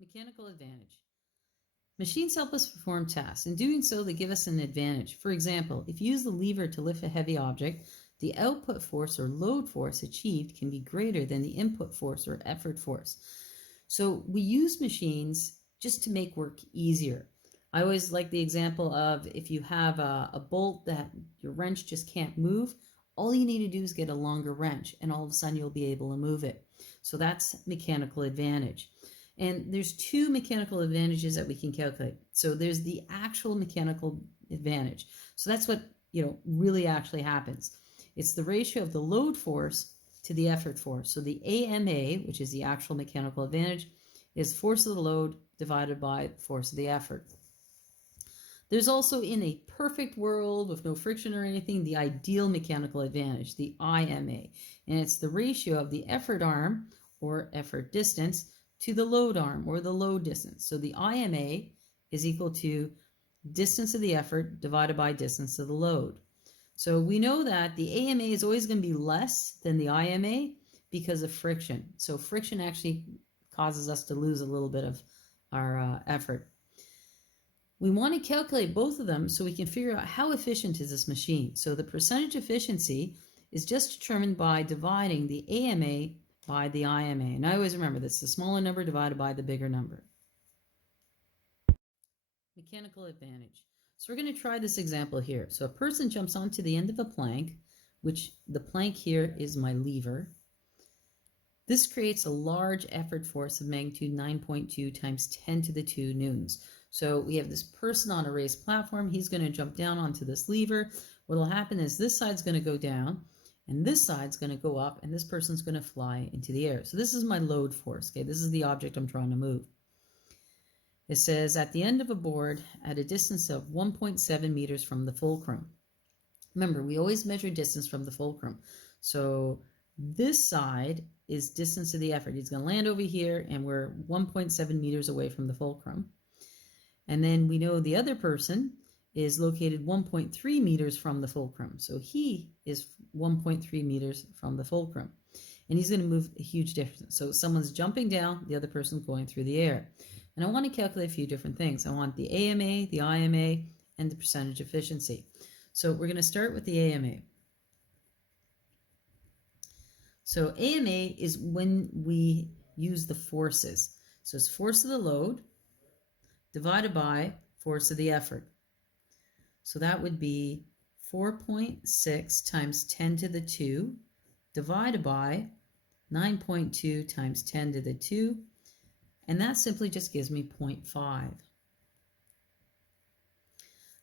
Mechanical advantage. Machines help us perform tasks. In doing so, they give us an advantage. For example, if you use the lever to lift a heavy object, the output force or load force achieved can be greater than the input force or effort force. So we use machines just to make work easier. I always like the example of if you have a bolt that your wrench just can't move, all you need to do is get a longer wrench and all of a sudden you'll be able to move it. So that's mechanical advantage. And there's two mechanical advantages that we can calculate. So there's the actual mechanical advantage. So that's what, really actually happens. It's the ratio of the load force to the effort force. So the AMA, which is the actual mechanical advantage, is force of the load divided by force of the effort. There's also, in a perfect world with no friction or anything, the ideal mechanical advantage, the IMA. And it's the ratio of the effort arm, or effort distance, to the load arm, or the load distance. So the IMA is equal to distance of the effort divided by distance of the load. So we know that the AMA is always going to be less than the IMA because of friction. So friction actually causes us to lose a little bit of our effort. We want to calculate both of them so we can figure out how efficient is this machine. So the percentage efficiency is just determined by dividing the AMA by the IMA. And I always remember this, the smaller number divided by the bigger number. Mechanical advantage. So we're going to try this example here. So a person jumps onto the end of a plank, which the plank here is my lever. This creates a large effort force of magnitude 9.2 times 10 to the 2 newtons. So we have this person on a raised platform. He's going to jump down onto this lever. What will happen is this side's going to go down, and this side's going to go up, and this person's going to fly into the air. So this is my load force. Okay, this is the object I'm trying to move. It says at the end of a board at a distance of 1.7 meters from the fulcrum. Remember, we always measure distance from the fulcrum. So this side is distance of the effort. He's going to land over here, and we're 1.7 meters away from the fulcrum. And then we know the other person is located 1.3 meters from the fulcrum. So he is 1.3 meters from the fulcrum. And he's going to move a huge distance. So someone's jumping down, the other person's going through the air. And I want to calculate a few different things. I want the AMA, the IMA, and the percentage efficiency. So we're going to start with the AMA. So AMA is when we use the forces. So it's force of the load divided by force of the effort. So that would be 4.6 times 10 to the 2 divided by 9.2 times 10 to the 2, and that simply just gives me 0.5.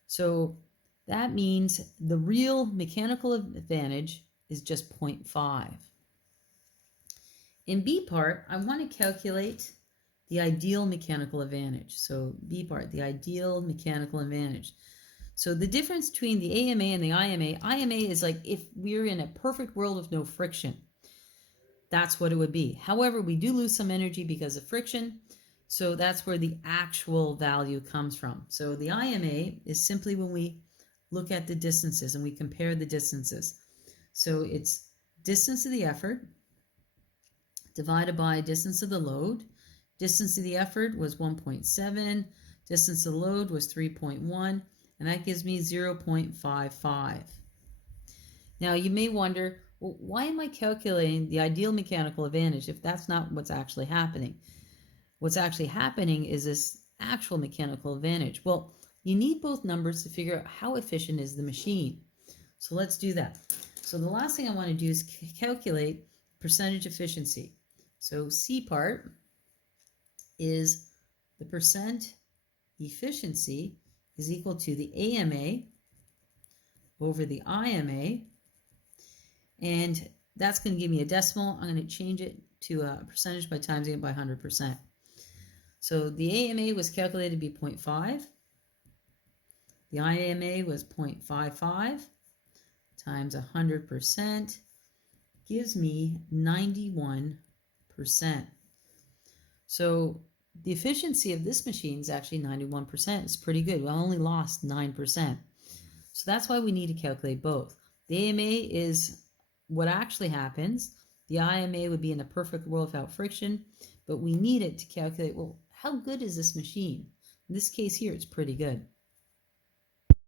So that means the real mechanical advantage is just 0.5. In B part, I want to calculate the ideal mechanical advantage. So B part, the ideal mechanical advantage. So the difference between the AMA and the IMA is like if we're in a perfect world with no friction. That's what it would be. However, we do lose some energy because of friction. So that's where the actual value comes from. So the IMA is simply when we look at the distances and we compare the distances. So it's distance of the effort divided by distance of the load. Distance of the effort was 1.7. Distance of the load was 3.1. And that gives me 0.55. Now you may wonder, well, why am I calculating the ideal mechanical advantage if that's not what's actually happening? What's actually happening is this actual mechanical advantage. Well, you need both numbers to figure out how efficient is the machine. So let's do that. So the last thing I want to do is calculate percentage efficiency. So C part is the percent efficiency is equal to the AMA over the IMA, and that's going to give me a decimal. I'm going to change it to a percentage by timesing it by 100%. So the AMA was calculated to be 0.5. The IMA was 0.55 times 100% gives me 91%. So the efficiency of this machine is actually 91%. It's pretty good. We only lost 9%. So that's why we need to calculate both. The AMA is what actually happens. The IMA would be in a perfect world without friction, but we need it to calculate, well, how good is this machine? In this case here, it's pretty good.